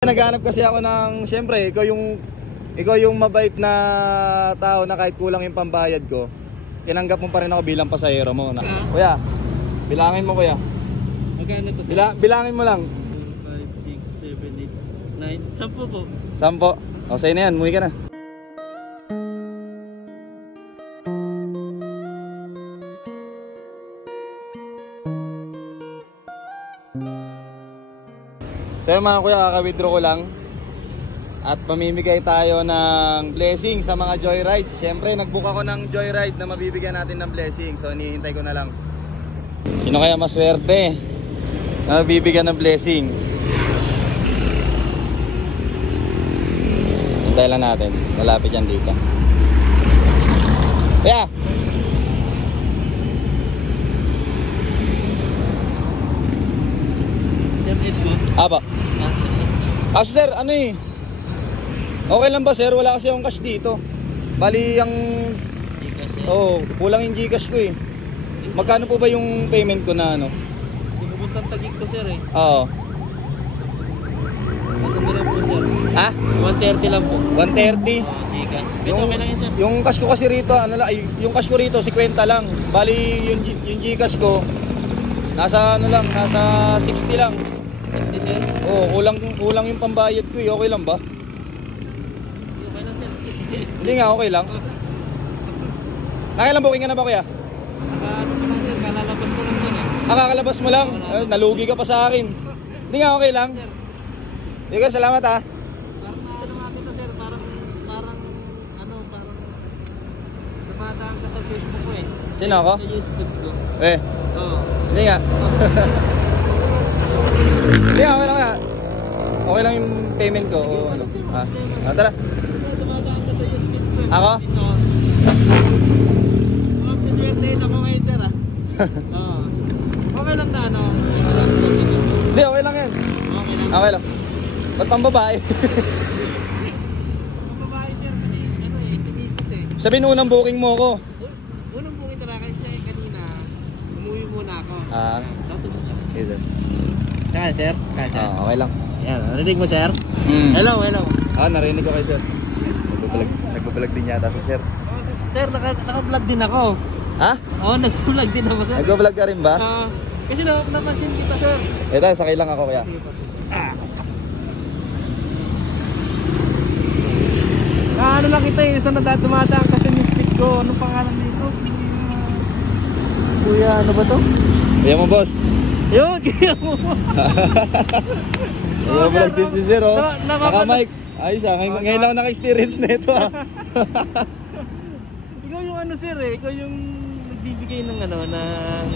Naghanap kasi ako ng, siyempre, ikaw yung mabait na tao na kahit kulang yung pambayad ko, tinanggap mo pa rin ako bilang pasahero mo. Kuya, bilangin mo kuya. Magkano to? Bilangin mo lang. 4, 5, 6, 7, 8, 9, 10 po. 10. O, sa'yo na yan, umuwi ka na. So mga kuya, kaka-withdraw ko lang at pamimigay tayo ng blessing sa mga joyride. Siyempre nagbook ako ng joyride na mabibigyan natin ng blessing. So hinihintay ko na lang. Sino kaya maswerte na mabibigyan ng blessing? Hintay lang natin. Malapit yan dito. Kaya Aba. Kaso sir, ano eh, okay lang ba sir? Wala kasi akong cash dito. Bali yung kulang yung Gcash ko eh. Magkano po ba yung payment ko na ano? Pupuntang Taguig ko sir eh. Oo. Magkano lang po sir? Ha? 130 lang po. 130? Gcash. Pero okay lang yun sir. Yung cash ko kasi rito, ano lang, yung cash ko rito 50 lang. Bali yung Gcash ko nasa ano lang, nasa 60 lang. 60 sir? Oo, kulang yung pambayad ko eh. Okay lang ba? Okay lang sir. Hindi nga, okay lang. Nakailang booking ka na ba kuya? Ano ko lang sir, kalalabas ko lang sir eh. Kakalabas mo lang? Nalugi ka pa sa akin. Hindi nga, okay lang. Sige, salamat ha. Parang ano nga kita sir, parang dumadaan ka sa Facebook ko eh. Sino ako? Sa YouTube ko. Oo. Hindi nga. Hindi nga, okay lang nga. Okay lang yung payment ko. Ano? Tara. Dumadaan ka sa YouTube ko. Ako? Mag-swertein ako ngayon sir ah. Oo. Okay lang na ano? Hindi, okay lang yan. Okay lang. Okay lang. Ba't pang babae? Mababae sir kasi ano eh, si Mrs. eh. Sabihin unang booking mo ko. Unang bukit talaga kasi kanina, umuwi muna ako. Yes sir. Saan sir? Okay lang. Yan, narinig mo sir? Hello. Narinig ko kay sir. Nagbablog din yata si sir. Sir, naka-vlog din ako. Ha? Oo, nag-vlog din ako sir. Nagbablog ka rin ba? Kasi napansin kita sir. Ito, sakay lang ako kuya. Sige po. Ano lang kita eh, isang dumadaan kasi mystic ko. Anong pangalan nito? Kuya, ano ba to? Kuya mo boss. Yun, kaya mo. Nagbablog din si sir oh. Naka-mic. Ayos ah, ngayon lang naka-experience na ito ah. Ikaw yung ano sir eh, ikaw yung nagbibigay ng ano, ng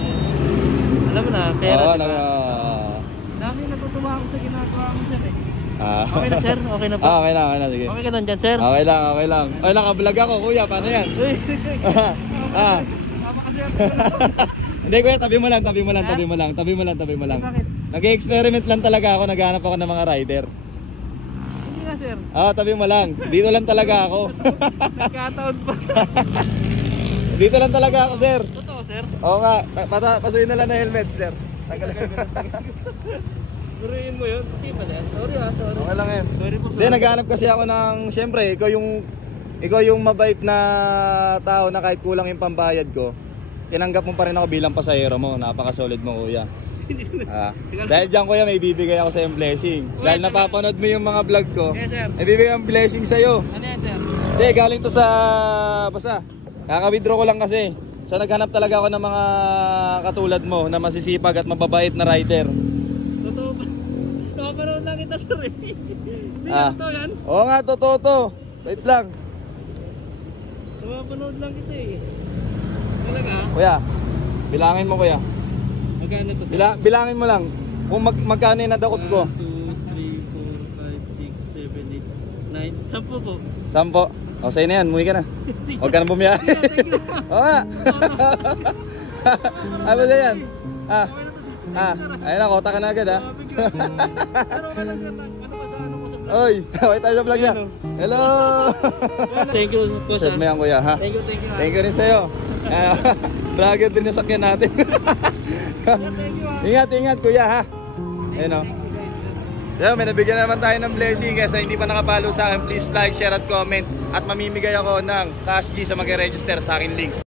alam mo na, pera diba? Dami natutuwa ako sa ginagawa mo sir eh. Okay na sir, okay na po. Okay na, sige. Okay ka lang dyan sir? Okay lang. Ay, naka-vlog ako kuya, paano yan? Tama ka sir. Hindi kuya, tabi mo lang. Bakit? Nag-experiment lang talaga ako, naghanap ako ng mga rider. Hindi nga sir. Tabi mo lang. Dito lang talaga ako. Nagkataon pa. Dito lang talaga ako, sir. Totoo sir? Oo nga, pasuyin na lang na helmet, sir. Tagal. Guruin mo yun? Kasi ba yan? Sorry. Okay lang yan. Sorry po. Hindi, naghanap kasi ako ng, siyempre, ikaw yung mabait na tao na kahit kulang yung pambayad ko, tinanggap mo pa rin ako bilang pasahero mo. Napaka-solid mo kuya. Dahil dyan kuya, may bibigay ako sa yung blessing. Dahil napapanood mo yung mga vlog ko, may bibigay ang blessing sa'yo. Ano yan sir? Hindi, galing to sa basta kaka-withdraw ko lang kasi. So naghanap talaga ako ng mga katulad mo na masisipag at mababait na rider. Totoo ba? Nakapanood lang kita sir eh. Hindi ka totoo yan? Oo nga, totoo to. Wait lang. Nakapanood lang kita eh. Talaga? Kuya, bilangin mo kuya. Magkano to sir? Bilangin mo lang kung magkano yung nadakot ko. 1, 2, 3, 4, 5, 6, 7, 8, 9, 10 po. 10. O, sa'yo na yan, umuwi ka na. Huwag ka na bumiyahe. Oo nga. Ay, ba yan? Ayun na, kota ka na agad ha. Pero wala sir, ano ba sa ano ko sa vlog? Oy, kaway tayo sa vlog niya. Hello! Thank you po sir. Sir mo yan kuya ha. Thank you. Thank you rin sa'yo. Vlogger din yung sakyan natin. Thank you ha. Ingat kuya ha. Ayun o. Yeah, may nabigyan naman tayo ng blessing. Kaya sa hindi pa nakapalo sa akin, please like, share at comment. At mamimigay ako ng Cash G sa mag-register sa akin link.